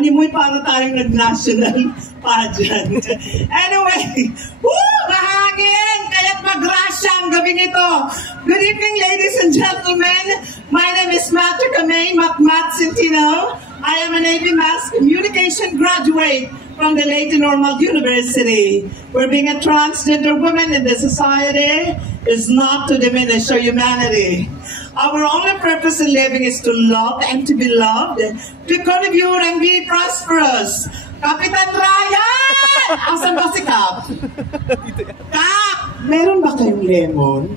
Animoy para tayong nag-national pageant. Anyway, mahangin! Kaya't mag-rasya ang gabi nito. Good evening, ladies and gentlemen. My name is Matthew Kamay Matmat Centino. I am a Navy Mass Communication graduate from the Leyte Normal University. Where being a transgender woman in this society is not to diminish our humanity. Our only purpose in living is to love and to be loved, to contribute and be prosperous. Kapitan Ryan! Asan ba si Kap? Kap! Meron ba kayong lemon?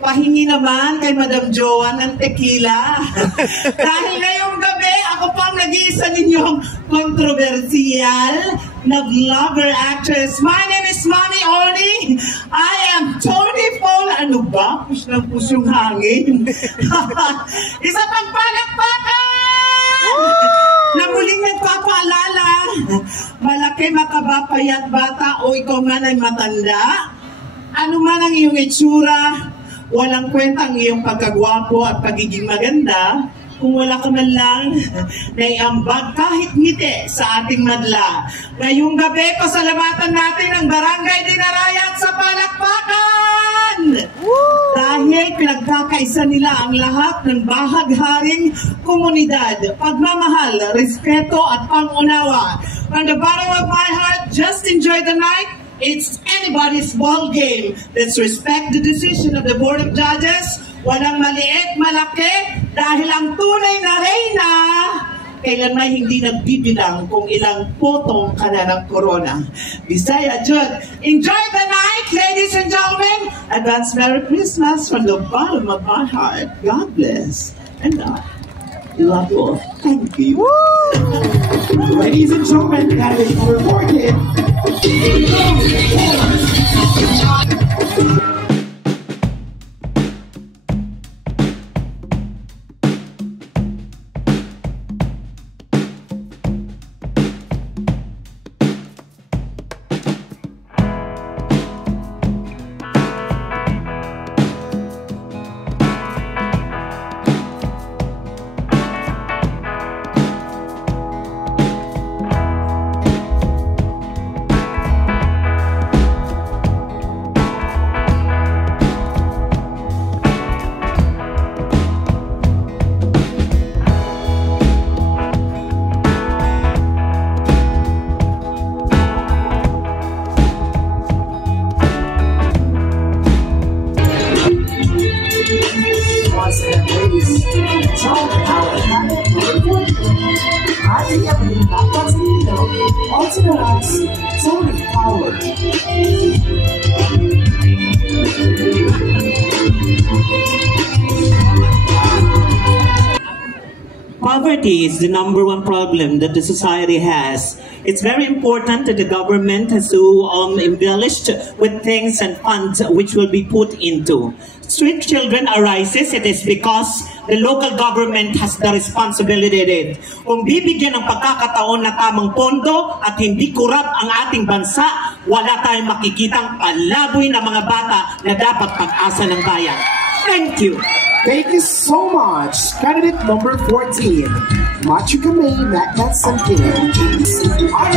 Pahingi naman kay Madam Joan ng tequila. Dahil ngayong gabi, ako pang nag-iisa ninyong kontrobersyal na vlogger actress. My name is Mami Oni. I am Tony Paul. Ano ba? Push ng pusyong hangin. Isa pang palakpakan! Na muling nagpapaalala. Malaki, mataba, payat, bata, o ikaw man ay matanda. Ano man ang iyong itsura, walang kwenta ang iyong pagkagwapo at pagiging maganda kung wala ka man lang naiambag kahit ngiti sa ating madla. Ngayong gabi, pasalamatan natin ang Barangay Dinarayan sa palakpakan! Dahil pinagkakaisa nila ang lahat ng bahagharing komunidad, pagmamahal, respeto at pangunawa. From the bottom of my heart, just enjoy the night. It's anybody's ball game. Let's respect the decision of the Board of Judges. Walang maliit, malaki, dahil ang tunay na reyna, kailan may hindi nagbibilang kung ilang potong ka na ng corona. Bisaya Jud, enjoy the night, ladies and gentlemen. Advance Merry Christmas from the bottom of my heart. God bless. And I love you all. Thank you. Ladies and gentlemen, that is reported. Tony Power. Poverty is the #1 problem that the society has. It's very important that the government has to embellish with things and funds which will be put into. Street children arises, it is because the local government has the responsibility in it. Kung bibigyan ng pagkakataon na tamang pondo at hindi kurap ang ating bansa, wala tayong makikitang palaboy na mga bata na dapat pag-asa ng bayan. Thank you. Thank you so much. Candidate number 14, Matthew Kamay Matmat Centino. Our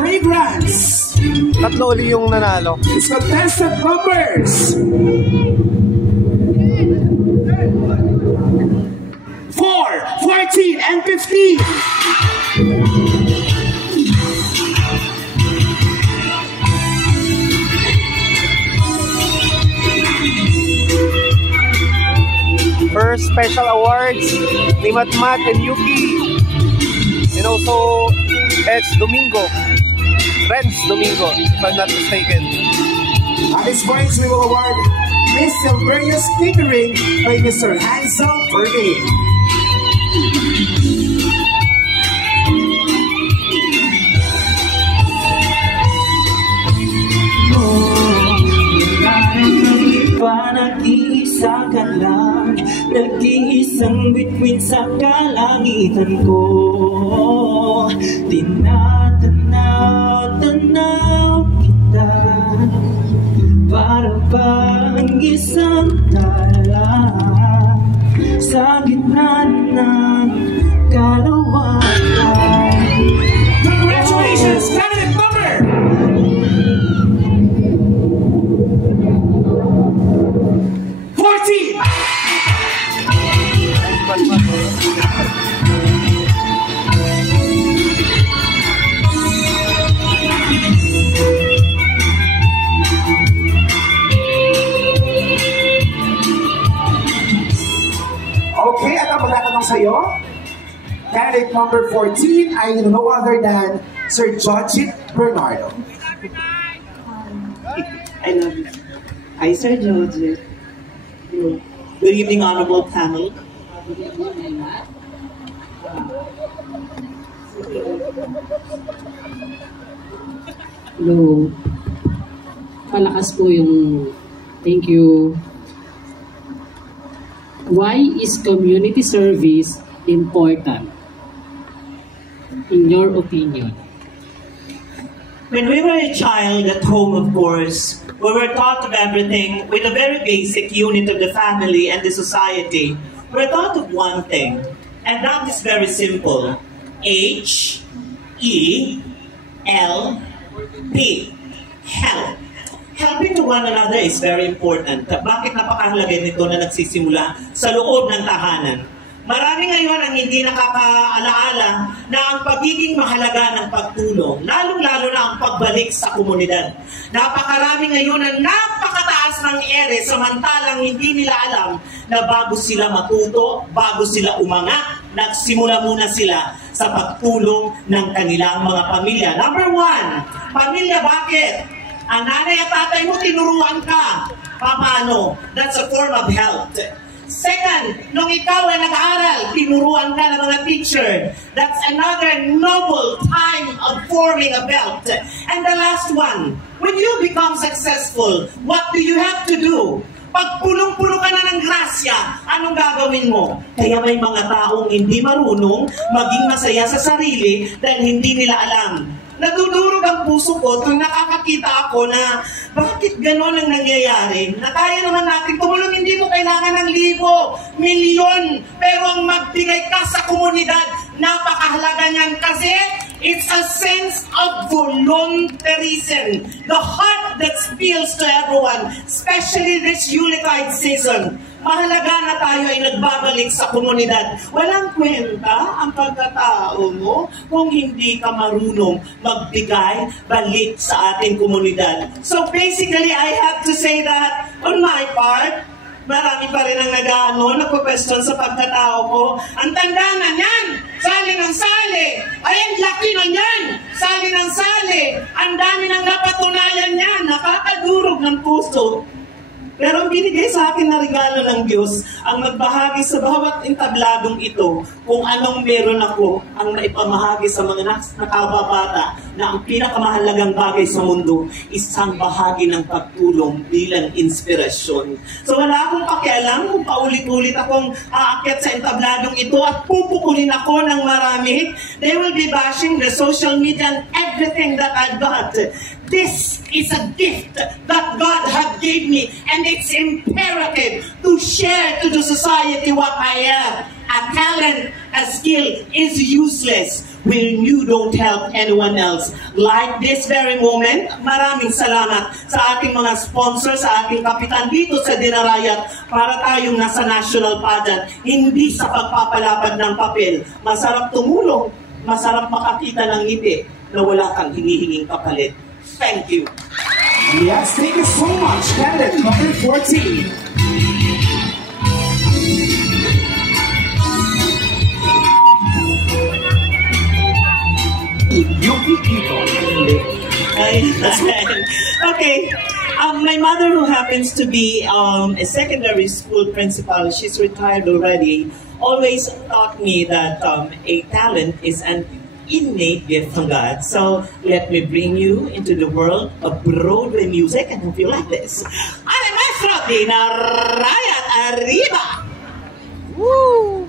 fragrance. Tatlo uli yung nanalo. It's contestant numbers 4, 14, and 15. First special awards ni Matmat and Yuki, and also it's Domingo, Renz Domingo, if I'm not mistaken. At this point, we will award Miss Silveria's Catering by Mr. Hansel Fergie. Nag-iisa ka lang, nag-iisang bituin sa kalangitan ko. Tinatanaw kita, para bang isang tala sa gitna ng kalawakan. Candidate number 14 ay no other than Sir Jojit Bernardo. I love you. Hi, Sir George. Good evening, honorable panel. Hello. Palakas po yung thank you. Why is community service important? In your opinion? When we were a child at home, of course, we were taught of everything with a very basic unit of the family and the society. We're taught of one thing, and that is very simple. H-E-L-P. Help. Helping to one another is very important. Bakit napakahalaga nito na nagsisimula sa loob ng tahanan? Marami ngayon ang hindi nakakaalaala na ang pagiging mahalaga ng pagtulong, lalong-lalo na ang pagbalik sa komunidad. Napakarami ngayon ang napakataas ng ere samantalang hindi nila alam na bago sila matuto, bago sila umangat, nagsimula muna sila sa pagtulong ng kanilang mga pamilya. Number 1, pamilya bakit? Ang nanay at tatay mo tinuruan ka. Paano? That's a form of help. Second, nung ikaw ay nag-aaral, tinuruan ka ng mga teacher. That's another noble time of forming a belt. And the last one, when you become successful, what do you have to do? Pag pulong-pulo ka na ng grasya, anong gagawin mo? Kaya may mga taong hindi marunong maging masaya sa sarili dahil hindi nila alam. Nadudurog ang puso ko tuwing nakakakita ako na bakit gano'n ang nangyayari? Na kaya naman natin tumulong, hindi mo kailangan ng libo, milyon, pero ang magbigay ka sa komunidad, napakahalaga niyan kasi it's a sense of volunteerism. The heart that spills to everyone, especially this Yuletide season. Mahalaga na tayo ay nagbabalik sa komunidad. Walang kwenta ang pagkatao mo kung hindi ka marunong magbigay balik sa ating komunidad. So basically, I have to say that on my part, marami pa rin ang nagpo-question sa pagkatao ko. Ang tanda na niyan, sali ng sali. Ay, ang laki na niyan, sali ng sali. Ang dami ng napatunayan niyan, nakakadurog ng puso. Pero ang binigay sa akin na regalo ng Diyos, ang magbahagi sa bawat entabladong ito, kung anong meron ako, ang maipamahagi sa mga nakababata, na ang pinakamahalagang bagay sa mundo, isang bahagi ng pagtulong bilang inspirasyon. So wala akong pakialam kung paulit-ulit akong aakyat sa entabladong ito at pupukulin ako ng marami. They will be bashing the social media and everything that I've got. This is a gift that God has gave me, and it's imperative to share to the society what I have. A talent, a skill is useless when you don't help anyone else. Like this very moment, maraming salamat sa ating mga sponsors, sa ating kapitan dito sa Dinarayat para tayong nasa national pageant, hindi sa pagpapalapad ng papel. Masarap tumulong, masarap makakita ng ngiti na wala kang hinihinging kapalit. Thank you. Yes, thank you so much. Candidate number 14. Yuki Ito. Okay. My mother, who happens to be a secondary school principal, she's retired already, always taught me that a talent is an innate gift from God. So let me bring you into the world of Broadway music and I feel like this. Ale Maestro Dinarayat arriba! Woo!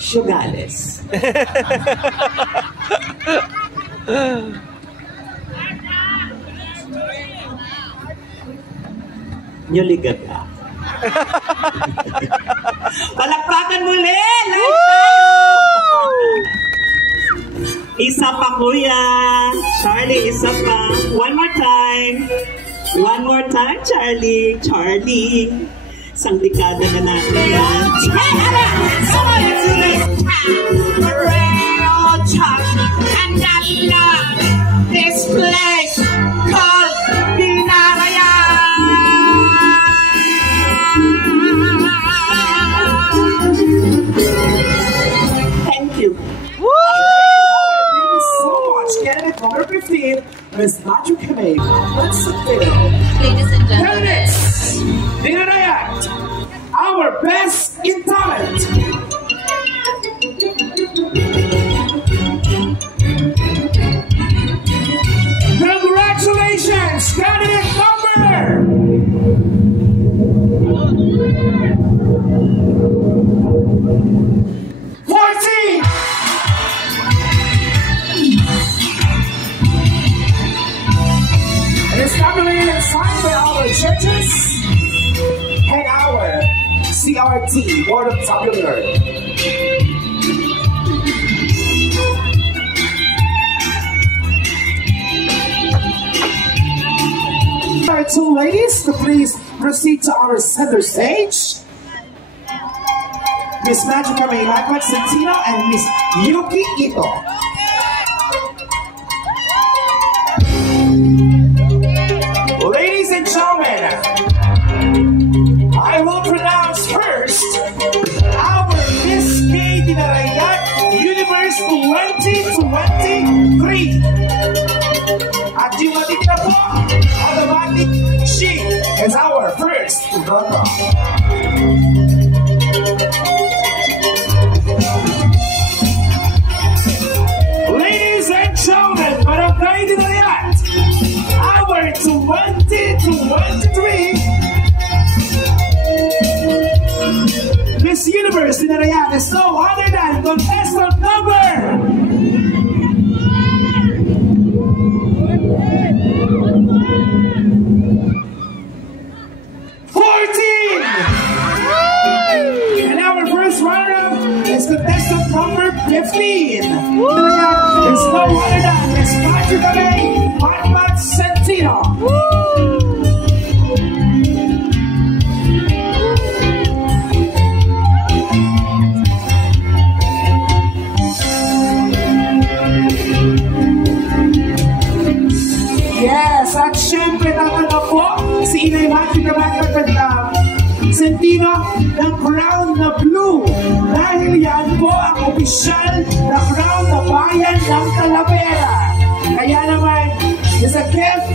Sugales. Nyoligaga. Palakpakan muli! Live tayo! Isa pa, kuya. Charlie, isa pa. One more time. One more time, Charlie. Charlie. Isang dekada na natin yan. Somebody to this town. Real talk. And I love this place called Dinarayat. 17, Miss Matthew Kamei. Let's submit it. Ladies and gentlemen, Candidates, Dinarayat, our best in talent. Congratulations, candidate number 14. It is nominated and signed by our judges and our CRT Board of Tabular. Our two ladies to please proceed to our center stage. Miss Magica Maylacquat Centino and Miss Yuki Ito. Ladies and gentlemen, I will pronounce first our Miss K Dinarayat Universe 2023. At yung ating na po, automatic she is our first runner. Ladies and gentlemen, Barangay Dinarayat, our 2023 Miss Universe Dinarayat is no other than contestant number 14! And our first runner-up is contestant number 15. Dinarayat is no other than Miss Matthew Kamei, Matmat Centino. Yes, at syempre tatanggap po si Inay Matthew Kamei Centino ng crown na blue dahil yan po ang opisyal na crown na bayan ng Talavera. Kaya naman, is a gift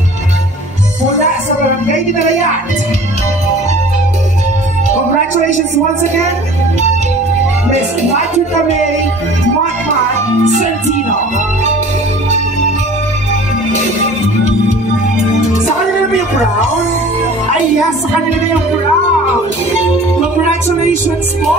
mula sa Barangay Dinarayat. Congratulations once again, Miss Matthew Kamei, Matmat Centino. Sa kanila na ba yung crown? Ay, yes, sa kanila na yung crown. Congratulations po.